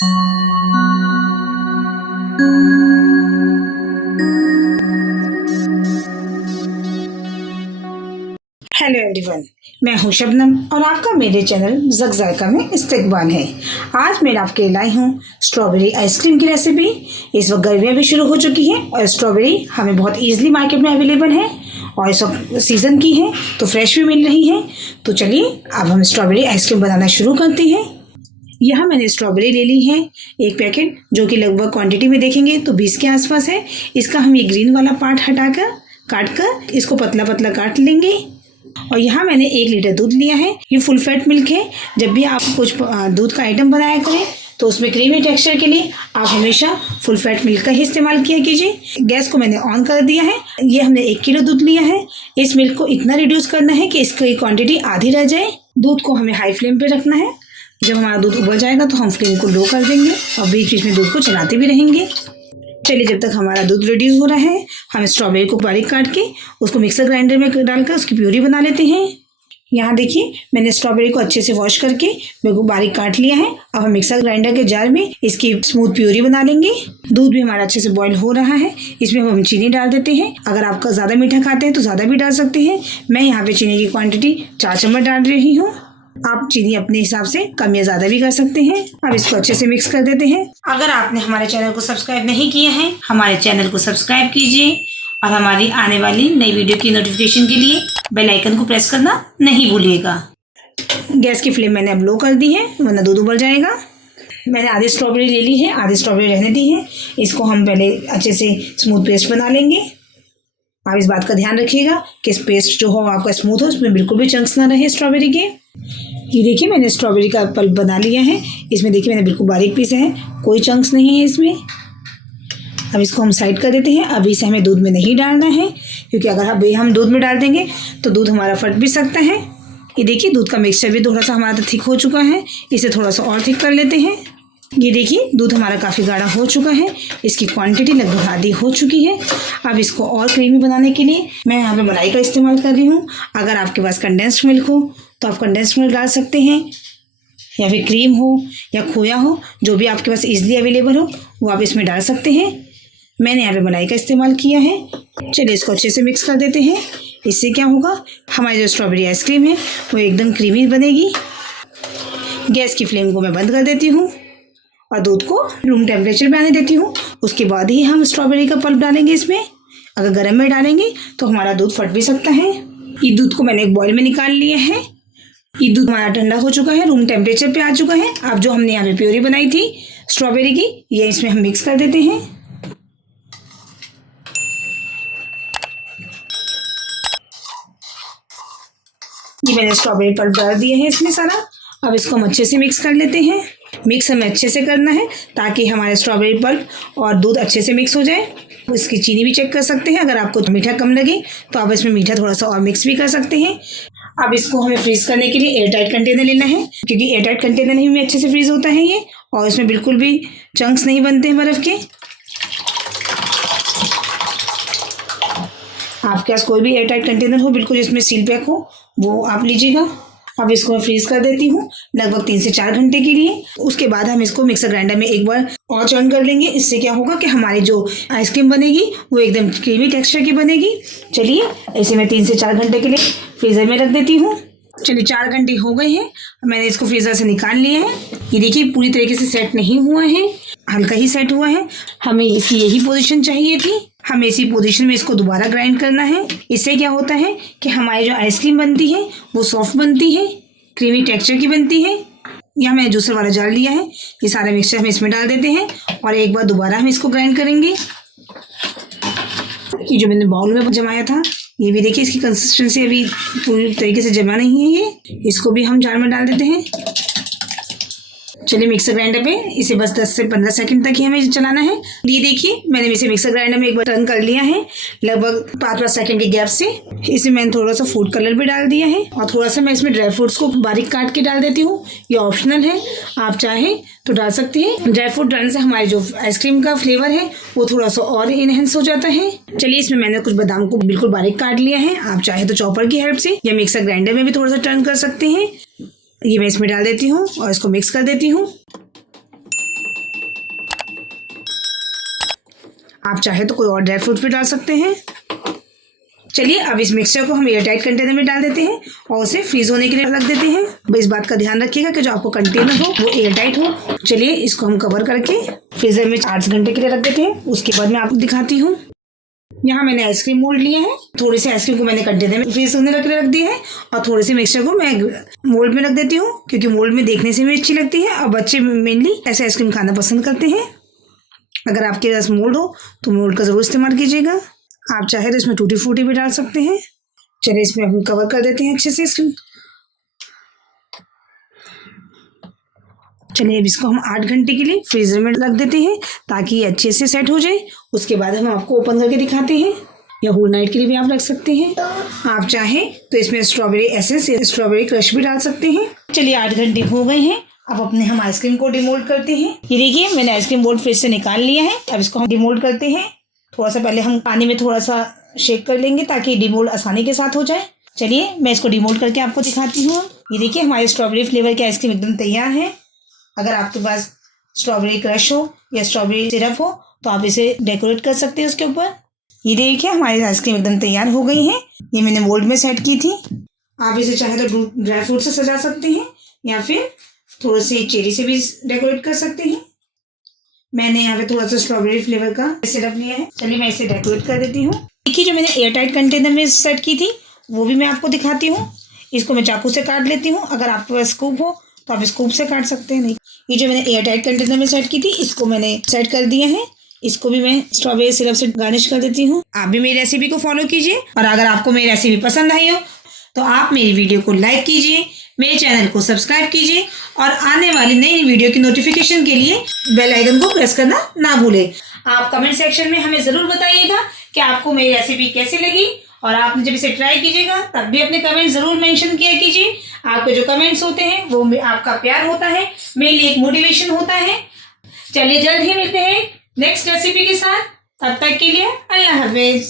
Hello everyone, मैं हूं शबनम और आपका मेरे चैनल ज़क ज़ायका में इस्तकबाल है। आज मैं आपके लिए लाई हूं स्ट्रॉबेरी आइसक्रीम की रेसिपी। इस वक्त गर्मियाँ भी शुरू हो चुकी हैं और स्ट्रॉबेरी हमें बहुत ईजिली मार्केट में अवेलेबल है और इस वक्त सीज़न की है तो फ्रेश भी मिल रही है। तो चलिए अब हम स्ट्रॉबेरी आइसक्रीम बनाना शुरू करते हैं। यहाँ मैंने स्ट्रॉबेरी ले ली है एक पैकेट, जो कि लगभग क्वांटिटी में देखेंगे तो 20 के आसपास है। इसका हम ये ग्रीन वाला पार्ट हटाकर काट कर इसको पतला पतला काट लेंगे। और यहाँ मैंने 1 लीटर दूध लिया है। ये फुल फैट मिल्क है। जब भी आप कुछ दूध का आइटम बनाया करें तो उसमें क्रीमी टेक्सचर के लिए आप हमेशा फुल फैट मिल्क का ही इस्तेमाल किया कीजिए। गैस को मैंने ऑन कर दिया है। ये हमने 1 किलो दूध लिया है। इस मिल्क को इतना रिड्यूस करना है कि इसकी क्वांटिटी आधी रह जाए। दूध को हमें हाई फ्लेम पे रखना है। जब हमारा दूध उबल जाएगा तो हम फ्लेम को लो कर देंगे और बीच बीच में दूध को चलाते भी रहेंगे। चलिए, जब तक हमारा दूध रिड्यूस हो रहा है हम स्ट्रॉबेरी को बारीक काट के उसको मिक्सर ग्राइंडर में डालकर उसकी प्यूरी बना लेते हैं। यहाँ देखिए, मैंने स्ट्रॉबेरी को अच्छे से वॉश करके बिल्कुल बारीक काट लिया है। अब हम मिक्सर ग्राइंडर के जार में इसकी स्मूथ प्यूरी बना लेंगे। दूध भी हमारा अच्छे से बॉईल हो रहा है। इसमें हम चीनी डाल देते हैं। अगर आप ज़्यादा मीठा खाते हैं तो ज़्यादा भी डाल सकते हैं। मैं यहाँ पे चीनी की क्वांटिटी 4 चम्मच डाल रही हूँ। आप चीनी अपने हिसाब से कम या ज़्यादा भी कर सकते हैं। अब इसको अच्छे से मिक्स कर देते हैं। अगर आपने हमारे चैनल को सब्सक्राइब नहीं किया है, हमारे चैनल को सब्सक्राइब कीजिए और हमारी आने वाली नई वीडियो की नोटिफिकेशन के लिए बेल आइकन को प्रेस करना नहीं भूलिएगा। गैस की फ्लेम मैंने अब लो कर दी है, वरना दूध उबल जाएगा। मैंने आधी स्ट्रॉबेरी ले ली है, आधी स्ट्रॉबेरी रहने दी है। इसको हम पहले अच्छे से स्मूथ पेस्ट बना लेंगे। आप इस बात का ध्यान रखिएगा कि इस पेस्ट जो हो आपका स्मूथ हो, उसमें बिल्कुल भी चंक्स ना रहे स्ट्रॉबेरी के। ये देखिए, मैंने स्ट्रॉबेरी का पल्प बना लिया है। इसमें देखिए मैंने बिल्कुल बारीक पीसा है, कोई चंक्स नहीं है इसमें। अब इसको हम साइड कर देते हैं। अभी इसे हमें दूध में नहीं डालना है, क्योंकि अगर अभी हम दूध में डाल देंगे तो दूध हमारा फट भी सकता है। ये देखिए, दूध का मिक्सचर भी थोड़ा सा हमारा थिक हो चुका है। इसे थोड़ा सा और थिक कर लेते हैं। ये देखिए, दूध हमारा काफ़ी गाढ़ा हो चुका है। इसकी क्वांटिटी लगभग आधी हो चुकी है। अब इसको और क्रीमी बनाने के लिए मैं यहाँ पे मलाई का इस्तेमाल कर रही हूँ। अगर आपके पास कंडेंस्ड मिल्क हो तो आप कंडेंस्ड मिल्क डाल सकते हैं, या फिर क्रीम हो या खोया हो, जो भी आपके पास ईजिली अवेलेबल हो वो आप इसमें डाल सकते हैं। मैंने यहाँ पे मलाई का इस्तेमाल किया है। चलिए, इसको अच्छे से मिक्स कर देते हैं। इससे क्या होगा, हमारी जो स्ट्रॉबेरी आइसक्रीम है वो एकदम क्रीमी बनेगी। गैस की फ्लेम को मैं बंद कर देती हूँ और दूध को रूम टेम्परेचर पे आने देती हूँ। उसके बाद ही हम स्ट्रॉबेरी का पल्प डालेंगे इसमें। अगर गर्म में डालेंगे तो हमारा दूध फट भी सकता है। ये दूध को मैंने एक बॉयल में निकाल लिया है। ये दूध हमारा ठंडा हो चुका है, रूम टेम्परेचर पे आ चुका है। अब जो हमने यहाँ पे प्यूरी बनाई थी स्ट्रॉबेरी की, ये इसमें हम मिक्स कर देते हैं। ये मैंने स्ट्रॉबेरी पल्प डाल दिया है इसमें सारा। अब इसको हम अच्छे से मिक्स कर लेते हैं। मिक्स हमें अच्छे से करना है ताकि हमारे स्ट्रॉबेरी पल्प और दूध अच्छे से मिक्स हो जाए। इसकी चीनी भी चेक कर सकते हैं। अगर आपको मीठा कम लगे तो आप इसमें मीठा थोड़ा सा और मिक्स भी कर सकते हैं। अब इसको हमें फ्रीज़ करने के लिए एयर टाइट कंटेनर लेना है, क्योंकि एयर टाइट कंटेनर ही में अच्छे से फ्रीज़ होता है ये, और इसमें बिल्कुल भी चंक्स नहीं बनते हैं बर्फ़ के। आपके पास कोई भी एयर टाइट कंटेनर हो, बिल्कुल जिसमें सील पैक हो, वो आप लीजिएगा। अब इसको मैं फ्रीज़ कर देती हूँ लगभग 3 से 4 घंटे के लिए। उसके बाद हम इसको मिक्सर ग्राइंडर में एक बार और चर्न कर लेंगे। इससे क्या होगा कि हमारी जो आइसक्रीम बनेगी वो एकदम क्रीमी टेक्सचर की बनेगी। चलिए, इसे मैं 3 से 4 घंटे के लिए फ्रीज़र में रख देती हूँ। चलिए, 4 घंटे हो गए हैं। मैंने इसको फ्रीज़र से निकाल लिया है। ये देखिए, पूरी तरीके से सेट नहीं हुआ है, हल्का ही सेट हुआ है। हमें इसकी यही पोजीशन चाहिए थी। हमें इसी पोजीशन में इसको दोबारा ग्राइंड करना है। इससे क्या होता है कि हमारी जो आइसक्रीम बनती है वो सॉफ्ट बनती है, क्रीमी टेक्सचर की बनती है। यहाँ मैंने जूसर वाला जार लिया है। ये सारा मिक्सचर हम इसमें डाल देते हैं और एक बार दोबारा हम इसको ग्राइंड करेंगे। ये जो मैंने बाउल में जमाया था, ये भी देखिए, इसकी कंसिस्टेंसी अभी पूरी तरीके से जमा नहीं है। ये इसको भी हम जार में डाल देते हैं। चलिए, मिक्सर ग्राइंडर पे इसे बस 10 से 15 सेकंड तक ही हमें चलाना है। ये देखिए, मैंने इसे मिक्सर ग्राइंडर में एक बार टर्न कर लिया है लगभग 5 सेकंड के गैप से। इसमें मैंने थोड़ा सा फूड कलर भी डाल दिया है और थोड़ा सा मैं इसमें ड्राई फ्रूट्स को बारीक काट के डाल देती हूँ। ये ऑप्शनल है, आप चाहें तो डाल सकते हैं। ड्राई फ्रूट डालने से हमारी जो आइसक्रीम का फ्लेवर है वो थोड़ा सा और इनहेंस हो जाता है। चलिए, इसमें मैंने कुछ बादाम को बिल्कुल बारीक काट लिया है। आप चाहे तो चॉपर की हेल्प से या मिक्सर ग्राइंडर में भी थोड़ा सा टर्न कर सकते हैं। ये मैं इसमें डाल देती हूँ और इसको मिक्स कर देती हूँ। आप चाहे तो कोई और ड्राई फ्रूट भी डाल सकते हैं। चलिए अब इस मिक्सचर को हम एयरटाइट कंटेनर में डाल देते हैं और उसे फ्रीज होने के लिए रख देते हैं। इस बात का ध्यान रखिएगा कि जो आपको कंटेनर हो वो एयरटाइट हो। चलिए इसको हम कवर करके फ्रीजर में 8 घंटे के लिए रख देते हैं। उसके बाद मैं आपको दिखाती हूँ। यहाँ मैंने आइसक्रीम मोल्ड लिए हैं। थोड़ी सी आइसक्रीम को मैंने कंटेनर में फ्रीज होने रख दिया है और थोड़ी सी मिक्सचर को मैं मोल्ड में रख देती हूँ, क्योंकि मोल्ड में देखने से भी अच्छी लगती है और बच्चे मेनली ऐसे आइसक्रीम खाना पसंद करते हैं। अगर आपके पास मोल्ड हो तो मोल्ड का ज़रूर इस्तेमाल कीजिएगा। आप चाहे तो इसमें टूटी फ्रूटी भी डाल सकते हैं। चलिए इसमें हम कवर कर देते हैं अच्छे से आइसक्रीम। चलिए अब इसको हम 8 घंटे के लिए फ्रीजर में रख देते हैं ताकि ये अच्छे से सेट हो जाए। उसके बाद हम आपको ओपन करके दिखाते हैं, या होल नाइट के लिए भी आप रख सकते हैं। आप चाहें तो इसमें स्ट्रॉबेरी एसेंस या स्ट्रॉबेरी क्रश भी डाल सकते हैं। चलिए 8 घंटे हो गए हैं। अब अपने हम आइसक्रीम को डिमोल्ड करते हैं। ये देखिए मैंने आइसक्रीम मोल्ड फ्रिज से निकाल लिया है। अब इसको हम डिमोल्ड करते हैं। थोड़ा सा पहले हम पानी में थोड़ा सा शेक कर लेंगे ताकि डिमोल्ड आसानी के साथ हो जाए। चलिए मैं इसको डिमोल्ड करके आपको दिखाती हूँ। ये देखिए हमारे स्ट्रॉबेरी फ्लेवर की आइसक्रीम एकदम तैयार है। अगर आपके पास स्ट्रॉबेरी क्रश हो या स्ट्रॉबेरी सिरप हो तो आप इसे डेकोरेट कर सकते हैं उसके ऊपर। ये देखिए हमारी आइसक्रीम एकदम तैयार हो गई है। ये मैंने मोल्ड में सेट की थी। आप इसे चाहे तो ड्राई फ्रूट से सजा सकते हैं या फिर थोड़े से चेरी से भी डेकोरेट कर सकते हैं। मैंने यहाँ पे थोड़ा सा स्ट्रॉबेरी फ्लेवर का सिरप लिया है। चलिए मैं इसे डेकोरेट कर देती हूँ। देखिए जो मैंने एयरटाइट कंटेनर में सेट की थी वो भी मैं आपको दिखाती हूँ। इसको मैं चाकू से काट लेती हूँ। अगर आपके पास स्कूप हो तो आप स्कूप से काट सकते हैं। नहीं, ये जो मैंने एयरटाइट कंटेनर में सेट की थी इसको मैंने सेट कर दिया है। इसको भी मैं स्ट्रॉबेरी सिरप से गार्निश कर देती हूँ। आप भी मेरी रेसिपी को फॉलो कीजिए और अगर आपको मेरी रेसिपी पसंद आई हो तो आप मेरी वीडियो को लाइक कीजिए, मेरे चैनल को सब्सक्राइब कीजिए और आने वाली नई वीडियो की नोटिफिकेशन के लिए बेल आइकन को प्रेस करना ना भूलें। आप कमेंट सेक्शन में हमें ज़रूर बताइएगा कि आपको मेरी रेसिपी कैसी लगी और आपने जब इसे ट्राई कीजिएगा तब भी अपने कमेंट ज़रूर मेंशन किया कीजिए। आपके जो कमेंट्स होते हैं वो आपका प्यार होता है, मेरे लिए एक मोटिवेशन होता है। चलिए जल्द ही मिलते हैं नेक्स्ट रेसिपी के साथ। तब तक के लिए अल्लाह हाफिज।